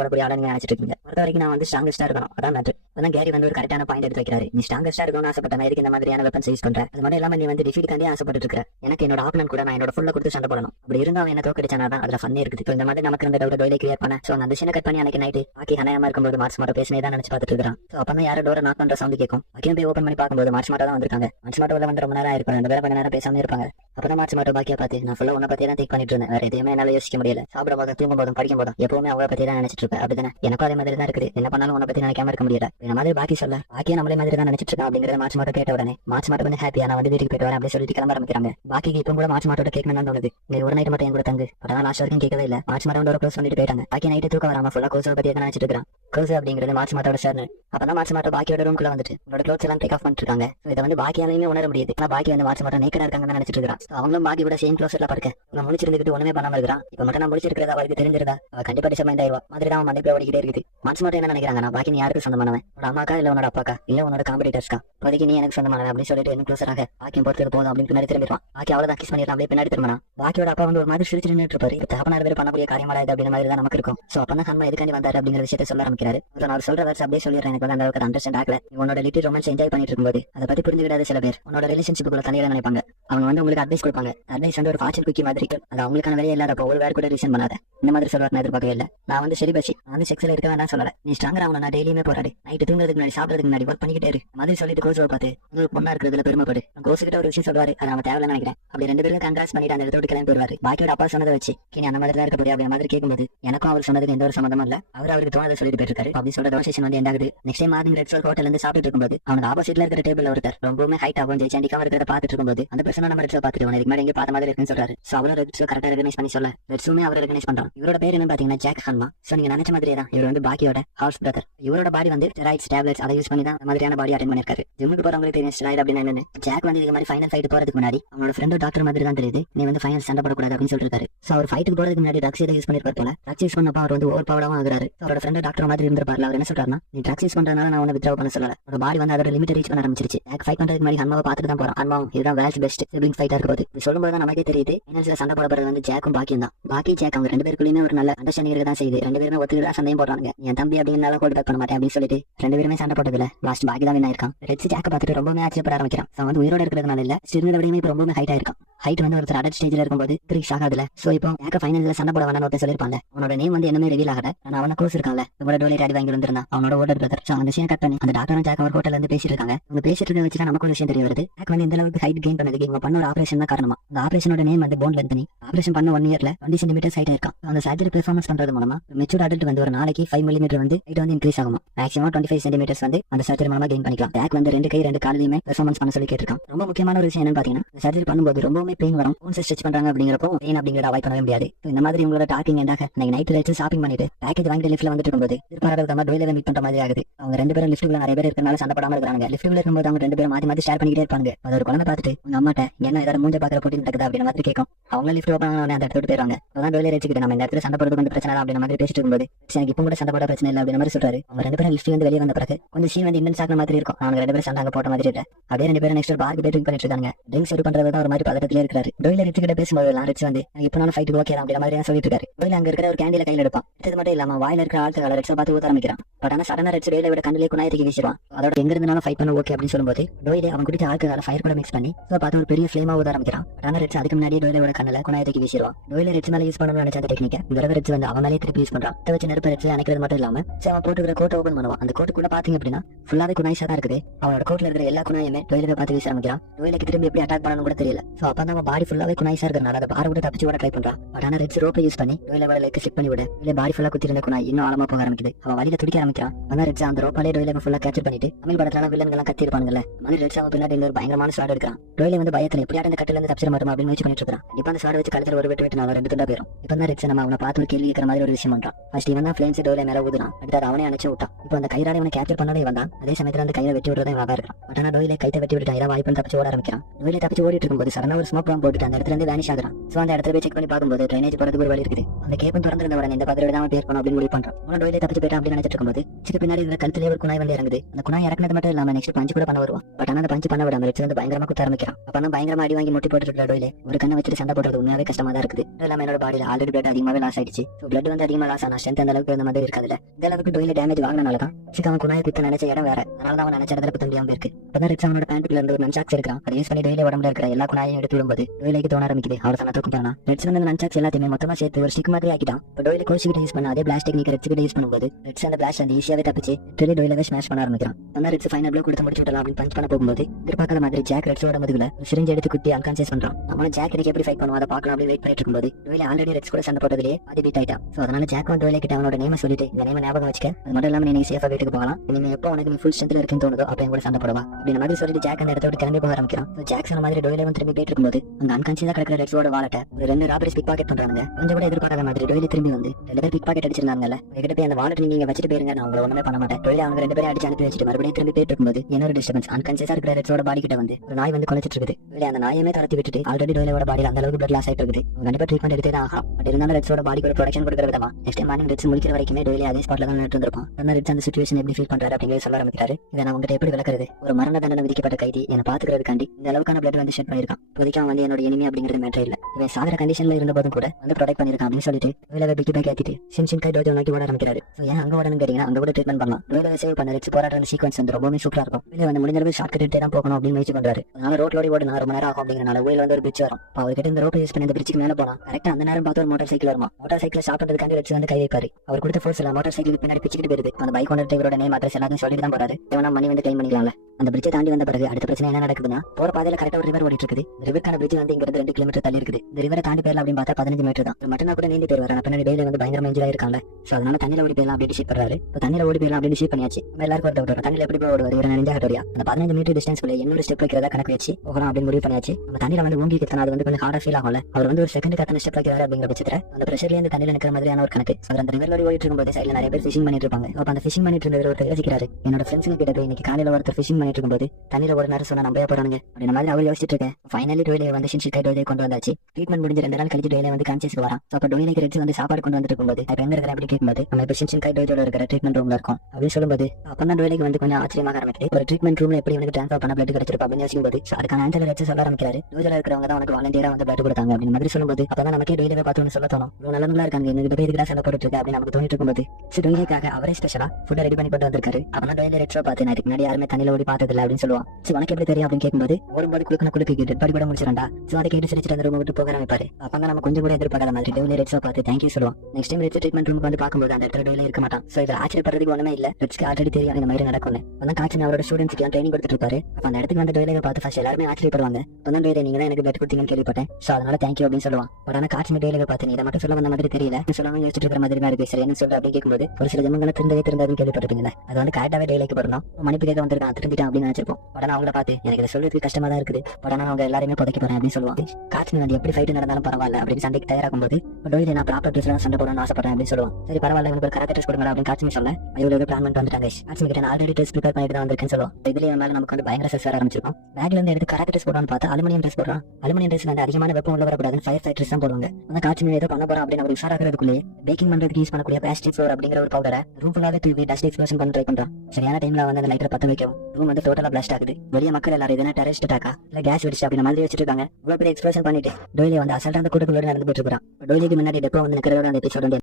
போடக்கூடிய ஆளு நீங்க நினைச்சிட்டு இருக்கீங்க. பொறுத்த வரைக்கும் நான் வந்து ஸ்ட்ராங்கஸ்டா இருக்கணும், அதான் மேட்ரு. அதான் கேரி வந்து ஒரு கரெக்டான பாயிண்ட் எடுத்து வைக்கிறாரு. நீ ஸ்ட்ராங்கஸ்டா இருக்கணும்னு ஆசைப்பட்ட எதுக்கு இந்த மாதிரியான வெப்பன்ஸ் யூஸ் பண்ற? அது மட்டும் இல்லாம நீ வந்து டிஃபீட்காண்டியே ஆசைப்பட்டு இருக்க. எனக்கு என்னோட ஆப்னன் கூட நான் என்னோட ஃபுல்ல கொடுத்து சண்டை போடணும். அப்படி இருந்தா அவன் என்ன தோக்கடிச்சானா தான் அதுல ஃபன்னே இருக்குது. இந்த மாதிரி நமக்கு அந்த டவுட் டோயில கிளியர் பண்ண சோ அந்த சீனை கட் பண்ணி அன்னைக்கு நைட்டு பாக்கி ஹனாயமா இருக்கும்போது மார்ச் மாட்டோ பேசினே தான் நினைச்சு பார்த்துட்டு இருக்கான். சோ அப்பதான் யாரோ டோரை நாக் பண்ற சவுண்ட் கேட்கும். அக்கியும் போய் ஓப்பன் பண்ணி பார்க்கும்போது மார்ச் மாட்டோ தான் வந்திருக்காங்க. மார்ச் மாட்டோல வந்து ரொம்ப நேரம் ஆயிருக்கும், ரெண்டு பேரும் கொஞ்ச நேரம் பேசாம இருப்பாங்க. அப்பதான் மார்ச் மாட்டோ பாக்கியா பார்த்து நான் ஃபுல்லா உன்னை பத்தி தான் திங்க் பண்ணிட்டு இருந்தேன், வேற எதுவுமே என்னால யோசிக்க முடியல. சாப்பிடும் போதும் தூங்கும் போதும் படிக்கும் போதும் எப்பவுமே அவளை பத்தி தான் நினைச்சிட்டு இருப்பேன். அப்படிதானே? எனக்கும் அதே மாதிரி தான் இருக்குது. என்ன பண்ணாலும் உன்னை பத்தி நினைக்காம இருக்க முடியல. இந்த மாதிரி பாக்கி சொல்ல பாக்கியா நம்மளே மாதிரி தான் நினைச்சிட்டு இருக்கான் அப்படிங்கறத மார்ச் மாட்டோ கேட்ட உடனே மார்ச் மாட்டோ வந்து ஹாப்பியா நான் வந்து வீட்டுக்கு போயிட்டு வரேன் அப்படி சொல்லிட்டு கிளம்ப ஆரம்பிக்கிறாங்க. பாக்கிக்கு இப்போ கூட மார்ச் மாட்டோட கேட்கணும் தான் தோணுது. நீ ஒரு நைட் மட்டும் என் கூட தங்கு. பட் லாஸ்ட் வரைக்கும் கேட்கவே இல்ல. மார்ச் மாட்டோட ஒரு க்ளோஸ் பண்ணிட்டு போயிட்டாங்க. பாக்கி நைட்டு தூக்க வராம ஃபுல்லா கோசை பத்தி தான் நினைச்சிட்டு இருக்கான். கோசு அப்படிங்கிறது மார்ச் மாட்டோட ஷர்னு. அப்பதான் மார்ச் மாட்டோ பாக்கியோட ரூம்குள்ள வந்துட்டு உங்களோட க்ளோத்ஸ் எல்லாம் டேக் ஆஃப் பண்ணிட்டு இருக்காங்க. இதை வந்து பாக்கியாலையுமே உணர முடியுது. ஆனா பாக்கி வந்து மார்ச் மாட்டோ நேக்கடா இருக்காங்கன்னு நினைச்சிட்டு இருக்கான். அவங்களும் பாக்கியோட சேம் க்ளோஸ்ல படுக்க நான் முடிச்சிருந்துட்டு ஒண்ணுமே பண்ணாம இருக்கிறான். இப்ப மட்டும் நான் முடிச்சிருக்கிறதா அவருக்கு தெரிஞ்சிருந்தா அவ கண்டிப்பா டிசப்பாயிண்ட் ஆயிடுவா. மாதிரி தான் அவன் மண்டைக்குள்ள ஓடிக்கிட்டே இருக்குது. மார்ச் மாட்டோ என்ன நினைக்கிறாங்க, பாக்கி நீ யாருக்கு சொந்தமானவன்? உன்னோட அம்மாக்கா இல்ல உன்னோட அப்பாக்கா இல்ல உன்னோட காம்படிட்டர்ஸ்க்கா? இப்போதைக்கு நீ எனக்கு சொந்தமானவன் அப்படின்னு சொல்லிட்டு என்ன க்ளோஸராக பாக்கியும் பொறுத்து போதும் அப்படின்னு பின்னாடி திரும்பிடுவான். பாக்கி அவ்வளவுதான் கிஸ் பண்ணிடலாம் அப்படியே பின்னாடி திரும்பினா பாக்கியோட அப்பா வந்து ஒரு மாதிரி சிரிச்சு நின்றுட்டு இருப்பாரு. தகப்பனார் வேறு பண்ணக்கூடிய காரியமாடா இது அப்படின்ற மாதிரி தான் நமக்கு இருக்கும். சோ அப்பதான் நம்ம எதுக்காண்டி வந்தாரு அப்படிங்கிற விஷயத்தை சொல்ல ஆரம்பிக்கிறாரு. நான் சொல்ற வேர்ட்ஸ் அப்படியே சொல்லிடுறேன். எனக்கு வந்து அந்த அளவுக்கு அண்டர்ஸ்டாண்ட் ஆகல. உன்னோட லிட்டில் ரொமான்ஸ் என்ஜாய் பண்ணிட்டு இருக்கும்போது அதை பத்தி புரிஞ்சுக்கிடாத சில பேர் உன்னோட ரிலேஷன்ஷிப்புக்குள்ள தனியாக நினைப்பாங்க. அவங்க வந்து உங்களுக்கு அட்வைஸ் கொடுப்பாங்க. அட்வைஸ் வந்து ஒரு ஃபார்ச்சூன் குக்கி மாதிரி அது அவங்களுக்கான வேலையே இல்லாதப்போ ஒரு வேறு கூட ரீசன் பண்ணாத. இந்த மாதிரி சொல்ற நான் எதிர்பார்க்கவே இல்லை. நான் வந்து சரி பசி நான் வந்து செக்ஸ்ல இருக்க வேண்டாம் சொல்லல. நீ ஸ்ட்ராங்கா அவனை நான் டெய்லியுமே போராடு. நைட்டு தூங்குறதுக்கு முன்னாடி சாப்பிடுறதுக்கு முன்னாடி ஒர்க் பண்ணிக்கிட்டே இரு மாதிரி சொல்லிட்டு கோசுவை பார்த்து உங்களுக்கு பொண்ணா இருக்கிறதுல பெருமைப்படு. கோசு கிட்ட ஒரு விஷயம் சொல்லுவாரு, அதை நம்ம தேவையில்ல நினைக்கிறேன். அப்படி ரெண்டு பேரும் கங்காஸ் பண்ணிட்டு அந்த இடத்தோடு கிளம்பி வருவாரு. பாக்கியோட அப்பா சொன்னதை வச்சு நீ அந்த மாதிரி தான் இருக்க போறியா அப்படின்ற மாதிரி கேட்கும்போது எனக்கும் அவர் சொன்னதுக்கு எந்த ஒரு சம்மந்தமும் இல்ல. அவருக்கு தோணதை சொல்லிட்டு போயிருக்காரு. அப்படி சொல்ற கான்வர்சேஷன் வந்து எண்ட் ஆகுது. Next time morning Red Soul ஹோட்டல்ல இருந்து சாப்பிட்டு இருக்கும்போது அவனுக்கு ஆப்போசிட்ல இருக்கிற டேபிள்ல ஒருத்தர் ரொம்பவுமே ஹைட் ஆகும் ஜெய்சாண்டிக்காம இருக்கிறத பாத்துட்டு இருக்கும்போது அந்த பர்சனை நம்ம ரெட்ஸை பாத்துட்டு இதுக்கு மேலே எங்க பார்த்த மாதிரி இருக்குன்னு சொல்றாரு. சோ அவரும் ரெட்ஸை கரெக்டா ரெகனைஸ் பண்ணி சொல்ல ரெட்ஸுமே அவரை ரெகனைஸ் பண்றான். இவரோட பேர் என்ன பாத்தீங்கன்னா ஜாக் ஹன்மா. சோ நீங்க நினைச்ச மாதிரியே தான் இவர் வந்து பாக்கியோட ஹவுஸ் பிரதர். இவரோட பாடி வந்து ஸ்டெராய்ட்ஸ் டேப்லெட்ஸ் அதை யூஸ் பண்ணி தான் அந்த மாதிரியான பாடி அட்டெண்ட் பண்ணிருக்காரு. ஜிம்முக்கு போறவங்களுக்கு தெரியும் ஸ்டெராய்டு அப்படின்னு என்னன்னு. ஜாக் வந்து இதுக்கு மாதிரி ஃபைனல் ஃபைட் போறதுக்கு முன்னாடி அவனோட ஃப்ரெண்டோ டாக்டர் மாதிரி தான் தெரியுது நீ வந்து ஃபைனல் சண்டை போடக்கூடாது அப்படின்னு சொல்லிருக்காரு. சோ அவர் ஃபைட்டுக்கு போறதுக்கு முன்னாடி ட்ரக்ஸ் எதை யூஸ் பண்ணிருப்பார் போல. ட்ரக்ஸ் யூஸ் பண்ணப்ப அவர் வந்து ஓவர் பவராவும் ஆகுறாரு. அவரோட ஃப்ரெண்ட் டாக்டர் மாதிரி இருந்திருப்பார்ல. அவர் என்ன சொல்றாருன்னா நீ ட்ரக்ஸ் யூஸ் பண்றதுனால நான் உன்னை வித்ரா பண்ண சொல்லல. ஒரு பாடி வந்து அதோட லிமிட் ரீச் பண்ண ஆரம்பிச்சிருச்சு. ஜாக் ஃபைட் பண்றதுக்கு முன்னாடி ஹன்மாவை பார்த்துட்டு தான் போறான். ஹன்மாவும் இதுதான் வேர்ல்ட்ஸ் பெஸ்ட் சிப்லிங்ஸ் ஃபைட்டா இருக்க போது இது சொல்லும்போது தான் நமக்கே தெரியுது ஃபைனல்ஸ்ல சண்டை போட போறது வந்து ஜாக்கும் பாக்கியும் தான். பாக்கி ஜாக் அவங்க ரெண்டு பேருக்குள்ளேயுமே ஒரு நல்ல அண்டர்ஸ்டாண்டிங் இருக்க தான் செய்யுது. ரெண்டு பேருமே ஒத்துக்கிட்டு சண்டையும் போடுறாங்க. என் தம்பி அப்படிங்கிறனால கோல்ட் பேக் பண்ண மாட்டேன் அப்படின்னு சொல்லிட்டு ரெண்டு பேருமே சண்டை போட்டதுல லாஸ்ட் பாக்கி தான் வின் ஆயிருக்கான். ரெட்ஸ் ஜாக்க பார்த்துட்டு ரொம்பவே ஆச்சரியப்பட ஆரம்பிக்கிறான். அவன் வந்து உயிரோட இருக்கிறதுனால இல்ல சிறுநீரை விடையுமே இப்போ ரொம்பவே ஹைட் ஆயிருக்கான். ஹைட் வந்து ஒருத்தர் அடல்ட் ஸ்டேஜ்ல இருக்கும்போது கிரீஷ் ஆகாதுல. சோ இப்போ ஜாக்க ஃபைனல்ஸ்ல சண்டை போட வேண்டாம்னு ஒருத்தர் சொல்லிருப்பாங்க. அவனோட நேம் வந்து என்னமே ரிவீல் ஆகல. நான் அவன க்ளோஸ் இருக்கான்ல உங்களோட டோலி அடி வாங்கி வந்திருந்தான் அவனோட ஓல்டர் பிரதர். சோ அந்த சீனை கட் பண்ணி அந்த டாக்டரும் ஜாக் ஒரு ஹோட்டல்ல இருந்து பேசிட்டு இருக்காங்க. அவங்க பேசிட்டு இருக்க வச்சு நமக்கு ஒரு விஷயம் தெரிய வருது. ஜாக் வந்து இந்த அளவுக்கு ஹைட் கெயின் பண்ணதுக்கு இவங்க பண்ண ஒரு ஆபரேஷன் தான் காரணமா. அந்த ஆபரேஷனோட நேம் வந்து போன் லென்த்தனிங். ஆபரேஷன் பண்ண 1 இயர்ல 20 சென்டிமீட்டர் ஹைட் இருக்கான். அந்த சர்ஜரி பெர்ஃபார்மன்ஸ் பண்றது மூலமா மெச்சூர் அடல்ட் வந்து ஒரு நாளைக்கு 5 மில்லிமீட்டர் வந்து ஹைட் வந்து இன்க்ரீஸ் ஆகும். மேக்ஸிமம் 25 சென்டிமீட்டர்ஸ் வந்து அந்த சர்ஜரி மூலமா கெயின் பண்ணிக்கலாம். ஜாக் வந்து 2 கை 2 காலையுமே பெர்ஃபார்மன்ஸ் பண்ண சொல்லி கேட்டிருக்கான். ரொம்ப முக்கியமான ஒரு விஷயம் என்னன்னு பாத்தீங்கன்னா சர்ஜரி பண்ணும்போது ரொம்பவே பெயின் வரும். போன்ஸ் ஸ்ட்ரெச் பண்றாங்க அப்படிங்கிறப்போ பெயின் அப்படிங்கறத அவாய்ட் பண்ணவே முடியாது. இந்த மாதிரி உங்களோட டாக்கிங் எண்டாக இன்னைக்கு நைட் வச்சு ஷாப்பிங் பண்ணிட்டு பேக்கேஜ் வாங்கிட்டு லிஃப்ட்ல வந்துட்டு இருக்கும்போது எதிர்பாராத டோயில மீட் பண்ற மாதிரி ஆகுது. அவங்க ரெண்டு பேரும் லிஃப்ட்டுக்குள்ள நிறைய பேர் இருக்கனால சண்டை போடாம இருக்காங்க. லிஃப்ட்டுக்குள்ள இருக்கும்போது அவங்க ரெண்டு பேரும் மாத்தி ஷேர் பண்ணிக்கிட்டே இருப்பாங்க. அது ஒரு குழந்தை பார்த்துட்டு உங்க அம்மாட்ட என்ன ஏதாவது மூஞ்ச பாக்குற போட்டி நடக்குது அப்படின்ற மாதிரி கேட்கும். அவங்க லிஃப்ட் ஓபன் ஆன அந்த இடத்துல போயிருவாங்க. அதான் டோயில வச்சுக்கிட்டு நம்ம இந்த இடத்துல சண்டை போடுறது கொஞ்சம் பிரச்சனை அப்படின்ற மாதிரி பேசிட்டு இருக்கும்போது எனக்கு இப்போ கூட சண்டை போட பிரச்சனை இல்லை அப்படின்ற மாதிரி சொல்றாரு. அவங்க ரெண்டு பேரும் லிஃப்ட் வந்து வெளியே வந்த பிறகு கொஞ்சம் சீன் வந்து இன்டென்ஸ் ஆகிற மாதிரி இருக்கும். அவங்க ரெண்டு பேரும் சண்டை போட்ட மாதிரி இல்லை. அப்படியே ரெண்டு பேரும் நெக்ஸ்ட் ஒரு பார்க்கு ட்ரிங்க் பண்ணிட்டு இருக்காங்க. ட்ரிங்க்ஸ் ஒரு பண்றது தான் ஒரு மாதிரி பதட்டத்திலே இருக்காரு. டோயில ரிச்சுக்கிட்ட பேசும்போது ரிச்சு வந்து இப்போ நான் ஃபைட்டுக்கு ஓகே அப்படின்ற மாதிரி சொல்லிட்டு இருக்காரு. டோயில அங்க இருக்கிற ஒரு கேண்டில கையில் எடுப்பான். இது மட்டும் இல்லாம வாயில இருக்கிற ஆழ்த்த ரெட்ஸை பார்த்து ஊத்த ஆரம்பிக்கிறான். பட் ஆனா சடனா ரெட்ஸ் டோயில விட கண்ணிலே குணாயத்துக்கு வீசிடுவான். அதோட எங்க இருந்தாலும் ஃபைட் பண்ண ஓகே அப்படின்னு சொல்லும்போது டோயில அவன் குடிச்ச ஆல்கஹால ஃபயர் கூட மிக்ஸ் பண்ணி பார்த்து ஒரு பெரிய ஃபிளேமா ஊத ஆரம்பிக்கிறான். பட் ஆனா ரெட்ஸ் அதுக்கு முன்னாடியே டோயிலோட கண்ணில குணாயத்துக்கு வீசிடுவான். டோயில ரெட்ஸ் மேல யூஸ் பண்ணணும்னு நினைச்ச அந்த டெக்னிக்கை இந்த தடவை ரெட்ஸ் வந்து அவன் மேலே திருப்பி யூஸ் பண்றான். அதை வச்சு நெருப்பு ரெட்ஸ் அணைக்கிறது மட்டும் இல்லாம அவன் போட்டுக்கிற கோட்டை ஓபன் பண்ணுவான். அந்த கோட்டுக்குள்ள பாத்தீங்க அப்படின்னா ஃபுல்லாவே குணாய்ஸா தான் இருக்குது. அவனோட கோட்ல இருக்கிற எல்லா குணாயுமே டோயில பார்த்து வீச ஆரம்பிக்கிறான். டோயிலுக்கு திரும்பி எப்படி அட்டாக் பண்ணணும் கூட தெரியல. சோ அப்ப நம்ம பாடி ஃபுல்லாவே குணாய்ஸா இருக்கிறனால அதை பார விட தப்பிச்சு ஓட ட்ரை பண்றான். பட் ஆனா ரெட்ஸ் ரோப்பை யூஸ் பண்ணி டோயிலோட லெக் ஸ்லிப் பண்ணி விட இல்ல பாடி ஃபுல்லா குத்தி இருந்த குணாய் இன்னும் ஆழமா போக ஆரம்பிக்குது. அவன் வழியில துடிக்க ஆரம்பிக்கிறான். ஆனா ரெட்ஸ் அந்த ரோப்பாலே டோயில ஃபுல்லா கேப்சர் பண்ணிட்டு தமிழ் படத்துல வில்லன்கள் கத்தி இருப்பாங்கல்ல மாதிரி ரெட்ஸ் அவன் பின்னாடி ஒரு பயங்கரமான ஸ்வாட் எடுக்கிறான். டோயில வந்து பயத்துல எப்படியாவது இந்த கட்டில இருந்து தப்பிச்சிட மாட்டோம் அப்படின்னு முயற்சி பண்ணிட்டு இருக்கான். இப்ப அந்த ஸ்வாட் வச்சு கழுத்துல ஒரு வெட்டு நான் 2 துண்டா போயிடும். இப்ப தான் ரெட்ஸ் நம்ம அவனை பார்த்து ஒரு கேள்வி கேட்கற மாதிரி ஒரு விஷயம் பண்றான். ஃபர்ஸ்ட் இவன் தான் ஃப்ளேம்ஸ் டோயில மேல ஊதுறான். அடுத்து அவனே அணைச்சு விட்டான். இப்போ அந்த கையால இவனை கேப்சர் பண்ணவே வந்தான். அதே சமயத்துல அந்த கையை வெட்டி விடுறதா இவன் இருக்கான். பட் ஆனா டோயில கையை வெட்டி விட்டு வாய்ப்பு தப்பிச்சு ஓட ஆரம்பிக்கிறான். டோயில தப்பிச்சு ஓடிட்டு இருக்கும்போது சடனா ஒரு ஸ்மோக் பாம்பு போட்டுட்டு அந்த இடத்துல இருந்து வேனிஷ் ஆகுறான். சோ அந்த இடத்துல போய் செக் பண்ணி பார்க்கும்போது ட்ரைனேஜ் போறதுக்கு ஒரு வழி இருக்குது. அந்த கேப்பன் திறந்திருந்த உடனே இந்த பத்திரோட தான் பேர் பண்ணணும் அப்படின்னு முடிவு பண்றான். உன டோயிலே தப்பிச்சு போயிட்டான் அப்படின்னு நினைச்சிட்டு இருக்கும்போது சிக்கு பின்னாடி இந்த கழுத்திலே ஒரு குணாய் வந்து இறங்குது. அந்த குணாய் இறக்குனது மட்டும் இல்லாம நெக்ஸ்ட் பஞ்சு கூட பண்ண வருவான். பட் ஆனா அந்த பஞ்சு பண்ண விடாம ரெட்ஸ் வந்து பயங்கரமா குத்த ஆரம்பிக்கிறான். அப்பதான் பயங்கரமா அடி வாங்கி முட்டி போட்டு இருக்கிற டோயிலே ஒரு கண்ணை வச்சுட்டு சண்டை போடுறது உண்மையாவே கஷ்டமா தான் இருக்குது. இல்லாம என்னோட பாடியில ஆல்ரெடி பிளட் அதிகமாவே லாஸ் ஆயிடுச்சு. பிளட் வந்து அதிகமா லாஸ் ஆனா ஸ்ட்ரென்த் அந்த அளவுக்கு இந்த மாதிரி இருக்காதுல. இந்த அளவுக்கு டோயில டேமேஜ் வாங்கினாலதான் சிக்கு அவன் குணாயை குத்த நினைச்ச இடம் வேற. அதனால அவன் நினைச்ச இடத்துல குத்த முடியாம இருக்கு. அப்பதான் ரெட்ஸ் அவனோட பேண்ட்ல இருந்து ஒரு நன்சாக்ஸ் இருக்கான். அதை யூஸ் பண்ணி டோயில உடம்புல இருக்கிற எல்லா குணாயையும் எடுத்து விடும்போது டோயிலைக்கு தோண ஆரம்பிக்குது அவர் தான் தூக்கம் பண்ணா. ரெட்ஸ் வந்து அந்த நன்சாக்ஸ் எல்லாத்தையுமே மொத்தமா சேர்த்து ஒரு ஸ்டிக் மாதிரி ஆக்கிட்டான். இப்போ டோயில கோச்சிக்கிட்ட யூஸ் பண்ண அதே பிளாஸ்ட் டெக்னிக் ரெட்ஸ் கிட்ட யூஸ் பண்ணும்போது ரெட்ஸ் அந்த பிளாஸ்ட் வந்து ஈஸியாவே தப்பிச்சு டோயிலவே ஸ்மாஷ் பண்ண ஆரம்பிக்கிறான். அந்த ரெட்ஸ் ஃபைனல் ப்ளோ கொடுத்து முடிச்சு விடலாம் அப்படின்னு பஞ்ச் பண்ண போகும்போது எதிர்பார்க்காத மாதிரி ஜாக் ரெட்ஸோட முதுகுல சிரிஞ்சு எடுத்து குத்தி அன்கான்சியஸ் பண்றான். அவன ஜாக் எனக்கு எப்படி ஃபைட் பண்ணுவான் அதை பார்க்கலாம் அப்படின்னு வெயிட் பண்ணிட்டு இருக்கும்போது டோயில ஆல்ரெடி ரெட்ஸ் கூட சண்டை போட்டதுலேயே அது பீட் ஆயிட்டான். சோ அதனால ஜாக் வந்து டோயில கிட்ட அவனோட நேம சொல்லிட்டு இந்த நேம ஞாபகம் வச்சுக்க, அது மட்டும் இல்லாம நீ சேஃபா வீட்டுக்கு போகலாம், நீ எப்போ உனக்கு நீ ஃபுல் ஸ்ட்ரென்த்ல இருக்குன்னு தோணுதோ அப்ப என் கூட சண்டை போடுவா அப்படின்னு மாதிரி சொல்லிட்டு ஜாக் அந்த இடத்த விட்டு கிளம்பி போக ஆரம்பிக்கிறான். ஜாக் சொன்ன மாதிரி டோயில வந்து திரும்பி போயிட்டு இருக்கும்போது அங்க அன்கான்சியஸா கிடக்கிற ரெட்ஸோட வாலெட்டை ஒரு 2 ராபரிஸ் பிக் பாக்கெட் பண்றாங்க. கொஞ்சம் கூட எதிர்பார்க்காத மாதிரி டோயில திரும்பி வந்து 2 பேர் பிக் பாக்கெட் அடிச்சிருந்தாங்கல்ல, எங்கிட்ட போய் அந்த வாலெட் நீங்க வச்சுட்டு போயிருங்க, நான் உங்களை ஒண்ணுமே பண்ண மாட்டேன். டோயில அவங்க 2 பேரும் அடிச்சு அனுப்பி வச்சுட்டு மறுபடியும் திரும்பி போயிட்டு இருக்கும்போது இன்னொரு டிஸ்டர்பன்ஸ். அன்கான்சியஸா இருக்கிற ரெட்ஸோட பாடி கிட்ட வந்து ஒரு நாய் வந்து குலைச்சிட்டு இருக்குது. அந்த நாயமே தரத்தி விட்டுட்டு ஆல்ரெடி டோயிலோட பாடியில் அந்த அளவுக்கு பிளட் லாஸ் ஆயிட்டு இருக்குது. கண்டிப்பா ட்ரீட்மெண்ட் எடுத்தே தான் ஆகும். பட் இருந்தாலும் ரெட்ஸோட பாடிக்கு ஒரு ப்ரொடக்ஷன் கொடுக்குற விதமா நெக்ஸ்ட் டைம் மார்னிங் ரெட்ஸ் முடிக்கிற வரைக்குமே டோயிலே அதே ஸ்பாட்ல தான் நின்று இருப்பான். அந்த ரெட்ஸ் அந்த சிச்சுவேஷன் எப்படி ஃபீல் பண்றாரு அப்படிங்கிறது சொல்ல ஆரம்பிக்கிறாரு. இதை நான் உங்ககிட்ட எப்படி விளக்குறது, ஒரு மரண தண்டனை விதிக்கப்பட்ட கைதி என்னை பாத்துக்கிறதுக்காண்டி இந்த அளவுக்கான பிளட் வந்து ஷெட் பண்ணிருக்கான். இப்போதைக்கு அவன் வந்து என்னோட எனிமி அப்படிங்கிறது மேட்டர் இல்ல, இவன் சாகிற கண்டிஷன்ல இருந்த போதும் கூட வந்து ப்ரொடெக்ட் பண்ணிருக்கான் அப்படின்னு சொல்லிட்டு டோயில பிக் பேக் ஏத்திட்டு ஷின்ஷின்காய் டோஜோ நோக்கி ஓட ஆரம்பிக்கிறாரு. ஏன் அங்க ஓடணும் கேட்டீங்கன்னா அங்க கூட ட்ரீட்மெண்ட் பண்ணலாம். டோயில சேவ் பண்ண ரெட்ஸ் போராடுற சீக்வன்ஸ் வந்து ரொம்பவே சூப்பரா இருக்கும். இதுல வந்து முடிஞ்ச அளவு ஷார்ட் கட் தான் போகணும் அப்படின்னு முயற்சி பண்றாரு. அதனால ரோட்லோடி ஓடுனா ரொம்ப நேரம் ஆகும் அப்படிங்கறனால ஊரில் வந்து ஒரு பிரிட்ஜ் வரும். அவர்கிட்ட இந்த ரோப் யூஸ் பண்ணி அந்த பிரிட்ஜுக்கு மேல போனா கரெக்டா அந்த நேரம் பார்த்து ஒரு மோட்டார் சைக்கிள் வருமா. மோட்டார் சைக்கிள் ஸ்டாப் பண்றதுக்காண்டி ரெட்ஸ் வந்து கை வைப்பாரு. அவர் கொடுத்த ஃபோர்ஸ் எல்லாம் மோட்டார் சைக்கிளுக்கு பின்னாடி பிச்சுக்கிட்டு போயிருது. அந்த பைக் ஓனர் டிரைவரோட நேம் அட்ரஸ் எல்லாத்தையும் சொல்லிட்டு தான் போறாரு. எவனா மணி வந்து கிளைம் பண்ணிக்கலாம்ல. அந்த பிரிட்ஜை தாண்டி வந்த பிறகு அடுத்த பிரச்சனை என்ன நடக்குதுன்னா போற பாதையில கரெக்டா ஒரு ரிவர் ஓடிட்டு இருக்குது. ரிவருக்கான பிரிட்ஜ் வந்து இங்க இருந்து 2 கிலோமீட்டர் தள்ளி இருக்குது. இந்த ரிவரை தாண்டி போயிடலாம் அப்படின்னு பார்த்தா 15 மீட்டர் தான். மட்டும் கூட நீந்தி போயிருவாரு. பின்னாடி டெய்லி வந்து பயங்கரமா இன்ஜுரி ஆயிருக்காங்க. சோ அதனால தண்ணியில ஓடி போயிடலாம் அப்படின்னு டிசைட் பண்றாரு. இப்போ தண்ணியில ஓடி போயிடலாம் அப்படின்னு டிசைட் பண்ணியாச்சு. நம்ம எல்லாருக்கும் ஒரு டவுட், தண்ணியில எப்படி போய் ஓடுவாரு இவர நினைஞ்சா கட்டோரியா. அந்த 15 மீட்டர் டிஸ்டன்ஸ்க்குள்ள இன்னொரு ஸ்டெப் வைக்கிறதா கணக்கு வச்சு போகலாம் அப்படின்னு முடிவு பண்ணியாச்சு. நம்ம தண்ணியில வந்து ஊங்கி கத்தனா அது வந்து கொஞ்சம் ஹார்டா ஃபீல் ஆகும்ல. அவர் வந்து ஒரு செகண்ட் கத்தன ஸ்டெப் வைக்கிறாரு அப்படிங்கிற பட்சத்துல அந்த பிரஷர்ல இந்த தண்ணியில நிக்கிற மாதிரியான ஒரு கணக்கு. சோ அந்த ரிவர்ல ஓடிட்டு இருக்கும்போது சைடுல நிறைய பேர் ஃபிஷிங் பண்ணிட்டு இருப்பாங்க. அப்ப அந்த ஃபிஷிங் பண்ணிட்டு இருந்தவர் ஒருத்தர் யோசிக்கிறாரு, என்னோட ஃப்ரெண்ட்ஸுங்க கிட்ட போய் இன்னைக்கு காலையில ஒருத்தர் ஃபிஷிங் பண்ணிட்டு இருக்கும்போது தண்ணியில ஒரு நேரம் சொன்னா நம்பவே போறானுங்க அப்படின்ற மாதிரி அவர் யோசிச்சுட்டு இருக்கேன். ஃபைனலி டோயிலே வந்து ஷின்ஷின்காய் டோயிலே கொண்டு வந்தாச்சு. ட்ரீட்மெண்ட் முடிஞ்ச 2 நாள் கழிச்சு டோயிலே வந்து கான்சியஸ்க்கு வரான். சோ அப்ப டோயிலேக்கு ரெட்ஸ் வந்து சாப்பாடு கொண்டு வந்துட்டு இருக்கும்போது இப்ப எங்க இருக்கிற அப்படி கேட்கும்போது நம்ம இப்ப ஷின்ஷின்காய் டோயிலோட இருக்கிற ட்ரீட்மெண்ட் ரூம்ல இருக்கோம் அப்படின்னு சொல்லும்போது அப்பதான் டோயிலேக்கு வந்து கொஞ்சம் ஆச்சரியமாக ஆரம்பிக்குது. ஒரு ட்ரீட்மெண்ட் ரூம்ல எப்படி எனக்கு ட்ரான்ஸ்ஃபர் பண்ண பிளட் கிடைச்சிருப்பா அப்படின்னு யோசிக்கும்போது அதுக்கான ஆன்சர் ரெட்ஸ் சொல்ல ஆரம்பிக்கிறாரு. டோயில இருக்கிறவங்க தான் உனக்கு வாலண்டியரா வந்து பிளட் கொடுத்தாங்க அப்படின்னு மாதிரி சொல்லும்போது அப்பதான் நமக்கே டோயிலே பார்த்து சொல்ல தோணும், நல்ல நல்லா இருக்காங்க இந்த பேர் இதுக்கு சண்டை போட்டுட்டு இருக்கு அப்படின்னு நமக்கு தோணிட்டு இருக்கும்போது டோயிலேக்காக அவரே ஸ்பெஷலா ஃபுட் ரெடி பண்ணி போட்டு வந்திருக்காரு. அப்பதான் டோயிலே ரெட்ஸோ பார்த்து நான் இதுக்கு முன்னாடி யாருமே தண்ணியில ஓடி பார்த்தது இல்லை அப்படின்னு சொல்லுவான். உனக்கு எப்படி தெரியும் அப்படின்னு கேட்கும்போது ஓடும்போது குடுக்கு டெட் பாடி கூட முடிச்சிடா. சோ அதை கேட்டு சிரிச்சிட்டு அந்த ரூம் விட்டு போக ஆரம்பிப்பாரு. அப்பங்க நம்ம கொஞ்சம் கூட எதிர்பார்க்காத மாதிரி டோயிலே ரெட்ஸோ பார்த்து தேங்க்யூ சொல்லுவான். நெக்ஸ்ட் டைம் ரெட்ஸ் ட்ரீட்மெண்ட் ரூமுக்கு வந்து பார்க்கும்போது அந்த இடத்துல டோயிலே இருக்க மாட்டான். சோ இதுல ஆச்சரியப்படுறதுக்கு ஒண்ணுமே இல்ல, ரெட்ஸ்க்கு ஆல்ரெடி தெரியும் இந்த மாதிரி நடக்கும்னு. அதான் காட்சி அவரோட ஸ்டூடெண்ட்ஸ்க்கு ட்ரைனிங் கொடுத்துட்டு இருப்பாரு. அப்ப அந்த இடத்துக்கு வந்து டோயிலே பார்த்து ஃபர்ஸ்ட் எல்லாருமே ஆச்சரியப்படுவாங்க. அப்பதான் டோயிலே நீங்க தான் எனக்கு பிளட் கொடுத்தீங்கன்னு கேள்விப்பட்டேன், சோ அதனால தேங்க்யூ அப்படின்னு சொல்லுவான். பட் ஆனா காட்சி டோயிலே பார்த்து நீ இதை மட்டும் சொல்ல வந்த மாதிரி தெரியல, சொல்லாம யோசிச்சுட்டு இருக்கிற மாதிரி தான் இருக்கு. சரி என்ன சொல்ற அப்படின்னு கேட்கும்போது ஒரு சில ஜென்மங்களை திருந்தாதுன்னு கேள்விப்பட்டிருப்பீங்க. அது வந்து கரெக்டாவே டோயிலேக்கு வரணும், மன்னிப்பு கேட்க வந்திருக்கான் திரும்பிட்டான் அப்படின்னு நினைச்சிருப்போம். உடனே அவங்கள பார்த்து எனக்கு இதை சொல்றதுக்கு கஷ்டமா தான் இருக்குது, பட் ஆனா அவங்க எல்லாருமே புதைக்க போறேன் அப்படின்னு சொல்லுவாங்க. காட்சி வந்து எப்படி ஃபைட் நடந்தாலும் பரவாயில்ல அப்படின்னு சண்டைக்கு தயாராகும் போது டோயிலே நான் ப்ராப்பர் ட்ரெஸ்ல சண்டை போடணும்னு ஆசைப்படுறேன் அப்படின்னு சொல்லுவான். சரி பரவாயில்ல எனக்கு ஒரு கராத்தே ட்ரெஸ் கொடுங்க அப்படின்னு காட்சி சொல்ல இவ்வளவு பிளான் பண்ணிட்டு வந்துட்டாங்க. காட்சி கிட்ட நான் ஆல்ரெடி ட்ரெஸ் ப்ரிப்பேர் பண்ணிட்டு தான் வந்திருக்கேன்னு சொல்லுவான். இதுல மேல நமக்கு வந்து பயங்கர ஸ்ட்ரெஸ் ஆரம்பிச்சிருக்கும். பேக்ல இருந்து எடுத்து கராத்தே ட்ரெஸ் போடணும்னு பார்த்தா அலுமினியம் ட்ரெஸ் போடுறான். அலுமினியம் ட்ரெஸ் வந்து அதிகமான வெப்பம் உள்ள வரக்கூடாதுன்னு ஃபயர் ஃபைட்டர்ஸ் தான் போடுவாங்க. அந்த காட்சி ஏதோ பண்ண போறான் அப்படின்னு அவர் உஷாராகிறதுக்குள்ளே பேக்கிங் பண்றதுக்கு யூஸ் பண்ணக்கூடிய பிளாஸ்டிக் ஃப்ளோர் அப்படிங்கிற ஒரு பவுடரை ரூம் ஃபுல்லாவே தூவி டஸ்ட் எக்ஸ்ப்ளோஷன் பண்ண ட்ரை பண்றான். சரியான டைம்ல வந்து அந்த லைட்டரை பத்த வைக்கும் ரூம் வந்து டோட்டலா பிளாஸ்ட் ஆகுது. வெளிய மக்கள் எல்லாரும் எதனா டெரரிஸ்ட் அட்டாக்கா இல்ல கேஸ் வெடிச்சு அப்படி மாதிரி வச்சிட்டு இருக்காங்க. இவ்வளவு பெரிய எக்ஸ்ப்ளோஷன் பண்ணிட்டு டோயிலே வந்து அசால்ட்டா அந்த கூட்டங்களோட நடந்து போயிட்டு இருக்கான். டோயிலேக்கு முன்னாடி டெப்போ வந்து நிக்கிறதோட அந்த எபிசோட்